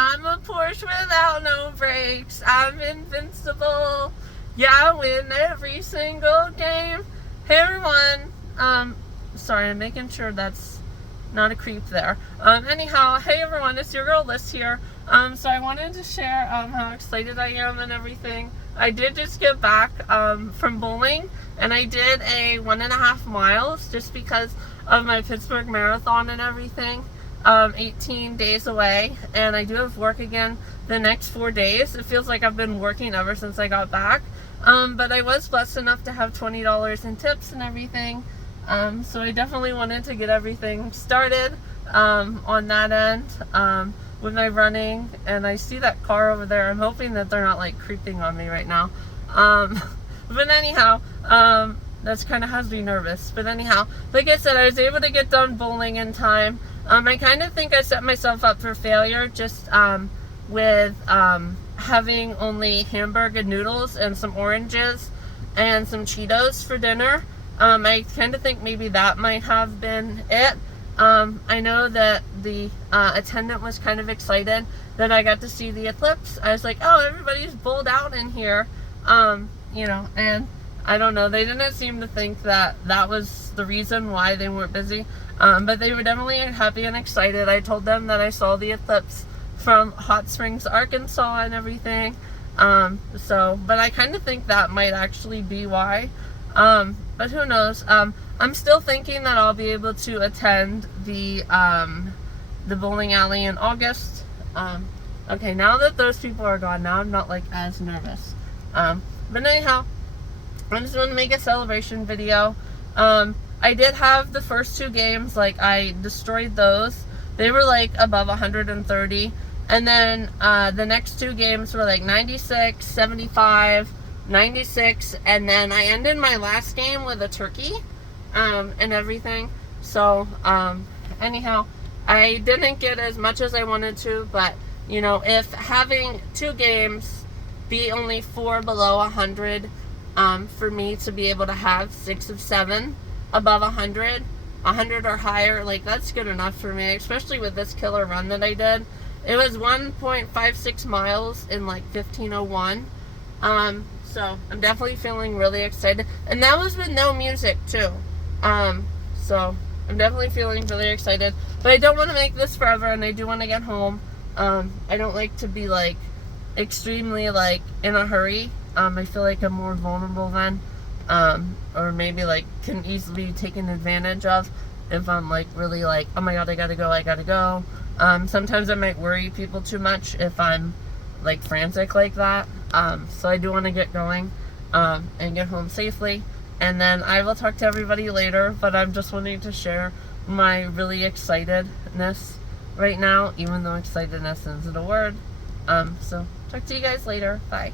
I'm a Porsche without no brakes. I'm invincible. Yeah, I win every single game. Hey everyone. Sorry, I'm making sure that's not a creep there. Anyhow, hey everyone, it's your girl Liz here. So I wanted to share how excited I am and everything. I did just get back from bowling, and I did a 1.5 miles just because of my Pittsburgh marathon and everything. 18 days away, and I do have work again the next 4 days. It feels like I've been working ever since I got back. But I was blessed enough to have $20 in tips and everything. So I definitely wanted to get everything started on that end with my running. And I see that car over there. I'm hoping that they're not like creeping on me right now. But anyhow, that's kind of has me nervous. But anyhow, like I said, I was able to get done bowling in time. I kind of think I set myself up for failure just with having only hamburger noodles and some oranges and some Cheetos for dinner. I kind of think maybe that might have been it. I know that the attendant was kind of excited that I got to see the eclipse. I was like, oh, everybody's bowled out in here, you know, and I don't know. They didn't seem to think that that was the reason why they weren't busy. But they were definitely happy and excited. I told them that I saw the eclipse from Hot Springs, Arkansas and everything. But I kind of think that might actually be why. But who knows? I'm still thinking that I'll be able to attend the bowling alley in August. Okay, now that those people are gone, now I'm not like as nervous. But anyhow, I just want to make a celebration video. I did have the first 2 games, like I destroyed those. They were like above 130. And then the next 2 games were like 96, 75, 96. And then I ended my last game with a turkey and everything. So anyhow, I didn't get as much as I wanted to. But, you know, if having 2 games be only 4 below 100, for me to be able to have 6 of 7 above 100 or higher, like that's good enough for me, especially with this killer run that I did. It was 1.56 miles in like 15:01. So I'm definitely feeling really excited, and that was with no music too. So I'm definitely feeling really excited, but I don't want to make this forever, and I do want to get home. I don't like to be like extremely like in a hurry. I feel like I'm more vulnerable then. Or maybe like can easily be taken advantage of if I'm like really like, oh my god, I gotta go. Sometimes I might worry people too much if I'm like frantic like that. So I do want to get going and get home safely, and then I will talk to everybody later. But I'm just wanting to share my really excitedness right now, even though excitedness isn't a word. So talk to you guys later. Bye.